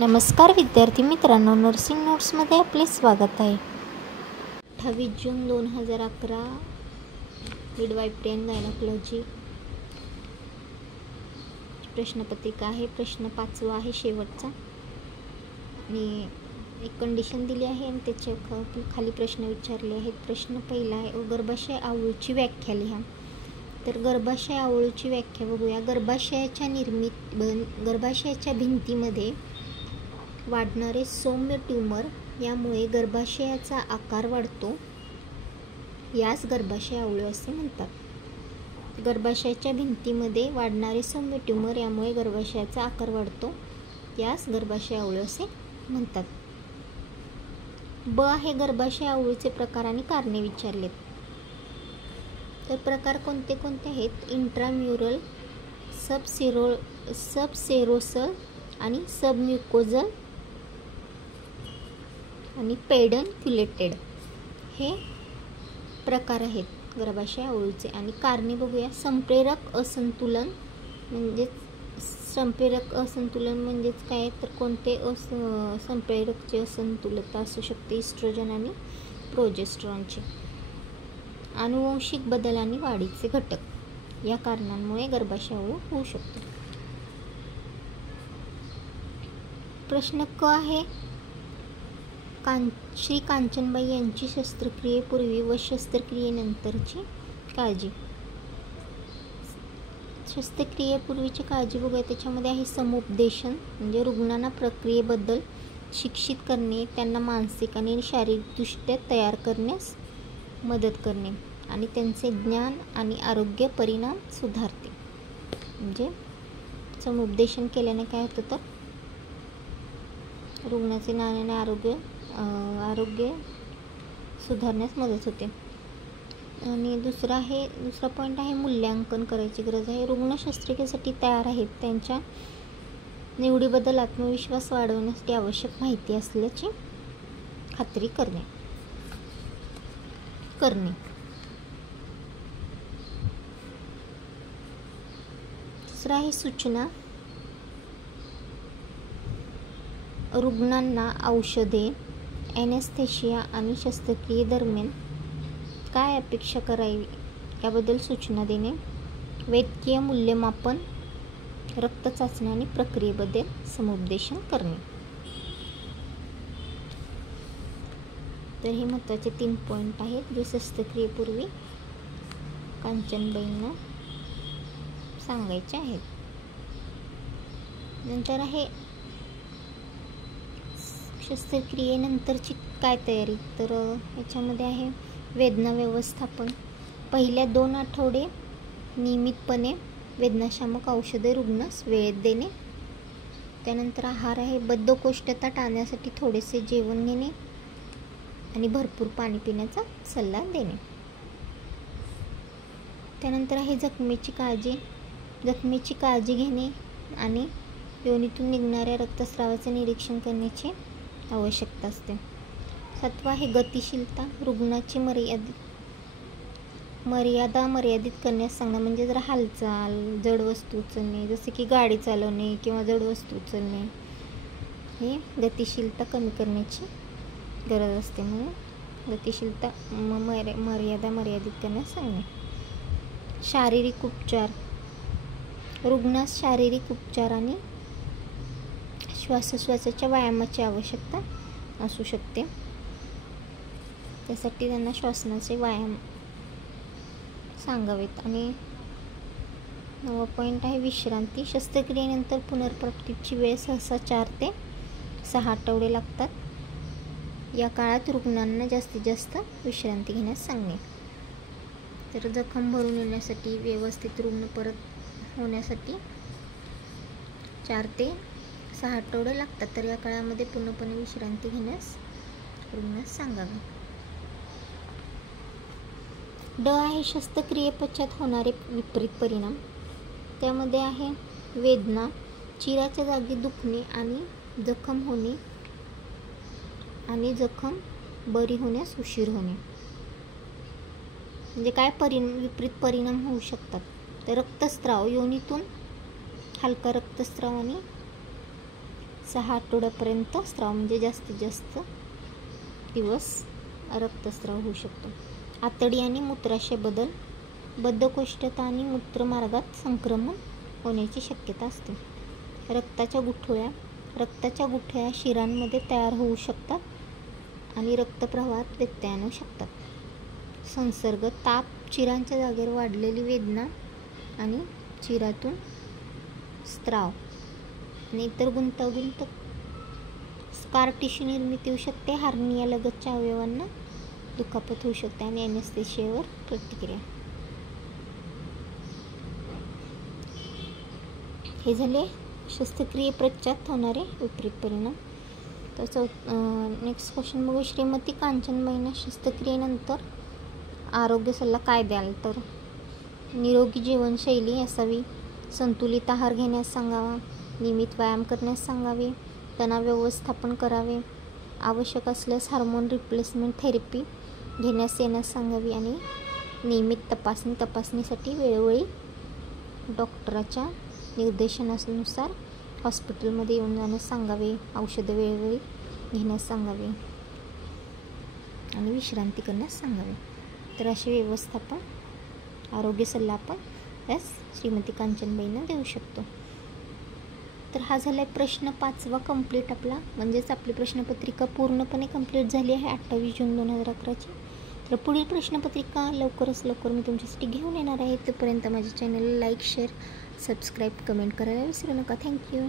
नमस्कार विद्यार्थी मित्रांनो, नर्सिंग नोट्समध्ये आपले स्वागत आहे. 28 जून 2011 मिडवाइफरी अँड गायनोकॉलॉजी प्रश्नपत्रिका आहे. प्रश्न 5वा आहे, शेवटचा. आणि एक कंडिशन दिली आहे आणि त्याच्या खाली प्रश्न विचारले आहेत. प्रश्न पहिला आहे, गर्भाशय आवळूची व्याख्या लिहा. तर गर्भाशय आवळूची व्याख्या बघूया. गर्भाशयाच्या भिंतीमध्ये वाढणारे सौम्य ट्यूमर यामुळे गर्भाशयाचा आकार वाढतो, यास गर्भाशय आवळू असे म्हणतात. गर्भाशयाच्या भिंतीमध्ये वाढणारे सौम्य ट्यूमर यामुळे गर्भाशयाचा आकार वाढतो, यास गर्भाशय आवळू असे म्हणतात. ब आहे, गर्भाशय आवळूचे प्रकार आणि कारणे विचारलेत. तर प्रकार कोणते कोणते आहेत? इंट्राम्युरल, सबसेरोसल आणि सबम्युकोजल आणि पेडन्क्युलेटेड हे प्रकार आहेत गर्भाशय आवळूचे. आणि कारणे बघूया. संप्रेरक असंतुलन म्हणजेच काय? तर कोणते संप्रेरकची असंतुलता असू शकते? इस्ट्रोजन आणि प्रोजेस्टेरॉनचे. आनुवंशिक बदल आणि वाढीचे घटक या कारणांमुळे गर्भाशय आवळू होऊ शकतो. प्रश्न क आहे, श्री कांचनबाई यांची शस्त्रक्रियेपूर्वी व शस्त्रक्रियेनंतरची काळजी. शस्त्रक्रियेपूर्वीची काळजी बघूया. त्याच्यामध्ये आहे समुपदेशन, म्हणजे रुग्णांना प्रक्रियेबद्दल शिक्षित करणे, त्यांना मानसिक आणि शारीरिकदृष्ट्या तयार करण्यास मदत करणे आणि त्यांचे ज्ञान आणि आरोग्य परिणाम सुधारते. म्हणजे समुपदेशन केल्याने काय होतं? तर रुग्णाचे ज्ञान आणि आरोग्य सुधारण्यास मदत होते. आणि दुसरा पॉईंट आहे, मूल्यांकन करायची गरज आहे. रुग्ण शस्त्रक्रियेसाठी तयार आहेत, त्यांच्या निवडीबद्दल आत्मविश्वास वाढवण्यासाठी आवश्यक माहिती असल्याची खात्री करणे. दुसरा आहे सूचना. रुग्णांना औषधे, ॲनेस्थेशिया आणि शस्त्रक्रियेदरम्यान काय अपेक्षा करावी याबद्दल सूचना देणे. वैद्यकीय मूल्यमापन, रक्त चाचणी आणि प्रक्रियेबद्दल समुपदेशन करणे. तर हे महत्त्वाचे 3 पॉईंट आहेत जे शस्त्रक्रियेपूर्वी कांचनबाईंना सांगायचे आहेत. नंतर आहे शस्त्रक्रियेनंतरची काय तयारी. तर याच्यामध्ये आहे वेदना व्यवस्थापन. पहिल्या 2 आठवडे नियमितपणे वेदनाशामक औषधे रुग्णास वेळेत देणे. त्यानंतर आहार आहे, बद्धकोष्ठता टाळण्यासाठी थोडेसे जेवण घेणे आणि भरपूर पाणी पिण्याचा सल्ला देणे. त्यानंतर आहे जखमेची काळजी घेणे आणि योनीतून निघणाऱ्या रक्तस्रावाचे निरीक्षण करण्याची आवश्यकता असते. 7वा आहे गतिशीलता. रुग्णाची मर्यादा मर्यादित करण्यास सांगणं, म्हणजे जर हालचाल, जड वस्तू उचलणे, जसे की गाडी चालवणे किंवा जड वस्तू उचलणे, हे गतिशीलता कमी करण्याची गरज असते. म्हणून गतिशीलता मर्यादा मर्यादित करण्यास सांगणे. शारीरिक उपचार. रुग्णास शारीरिक उपचार आणि श्वासोच्छवासाच्या व्यायामाची आवश्यकता असू शकते. त्यासाठी त्यांना श्वासनाचे व्यायाम सांगावेत. आणि 9वा पॉईंट आहे विश्रांती. शस्त्रक्रियेनंतर पुनर्प्राप्तीची वेळ सहसा 4 ते 6 आठवडे लागतात. या काळात रुग्णांना जास्तीत जास्त विश्रांती घेण्यास सांगणे. तर जखम भरून येण्यासाठी, व्यवस्थित रुग्ण परत होण्यासाठी 4 ते 6 आठवडे लागतात. तर या काळामध्ये पूर्णपणे विश्रांती घेण्यास रुग्णास सांगावे. ड आहे शस्त्रक्रियेपश्चात होणारे विपरीत परिणाम. त्यामध्ये आहे वेदना, चिराच्या जागी दुखणे आणि जखम होणे आणि जखम बरी होण्यास उशीर होणे. म्हणजे काय विपरीत परिणाम होऊ शकतात? तर रक्तस्राव, योनीतून हलका रक्तस्राव आणि 6 आठवड्यापर्यंत स्त्राव म्हणजे जास्तीत जास्त दिवस रक्तस्राव होऊ शकतो. आतडी आणि मूत्राशय बदल, बद्धकोष्ठता आणि मूत्रमार्गात संक्रमण होण्याची शक्यता असते. रक्ताच्या गुठळ्या शिरांमध्ये तयार होऊ शकतात आणि रक्तप्रवाहात व्यत्यय आणू शकतात. संसर्ग, ताप, चिरांच्या जागेवर वाढलेली वेदना आणि चिरातून स्त्राव आणि इतर गुंतागुंत. स्कार टिश्यू निर्मिती होऊ शकते. हार्निया, लगतच्या अवयवांना दुखापत होऊ शकते आणि ॲनेस्थेशियावर प्रतिक्रिया. हे झाले शस्त्रक्रियेपश्चात होणारे विपरीत परिणाम. तर नेक्स्ट क्वेश्चन बघू. श्रीमती कांचनबाईंना शस्त्रक्रियेनंतर आरोग्य सल्ला काय द्याल? तर निरोगी जीवनशैली असावी, संतुलित आहार घेण्यास सांगावा, नियमित व्यायाम करण्यास सांगावे, तणाव व्यवस्थापन करावे, आवश्यक असल्यास हार्मोन रिप्लेसमेंट थेरपी येण्यास सांगावी आणि नियमित तपासणीसाठी वेळोवेळी डॉक्टराच्या निर्देशनानुसार हॉस्पिटलमध्ये येऊन जाण्यास सांगावे, औषधं वेळोवेळी घेण्यास सांगावे आणि विश्रांती करण्यास सांगावे. तर असे व्यवस्थापन आरोग्य सल्ला आपण यास श्रीमती कांचनबाईंना देऊ शकतो. तर हा झाला आहे प्रश्न 5वा कंप्लीट आपला, म्हणजेच आपली प्रश्नपत्रिका पूर्णपणे कंप्लीट झाली आहे 28 जून 2011ची. तर पुढील प्रश्नपत्रिका लवकरच लवकर मी तुमच्यासाठी घेऊन येणार आहे. तोपर्यंत माझ्या चॅनलला लाईक, शेअर, सबस्क्राईब, कमेंट करायला विसरू नका. थँक्यू.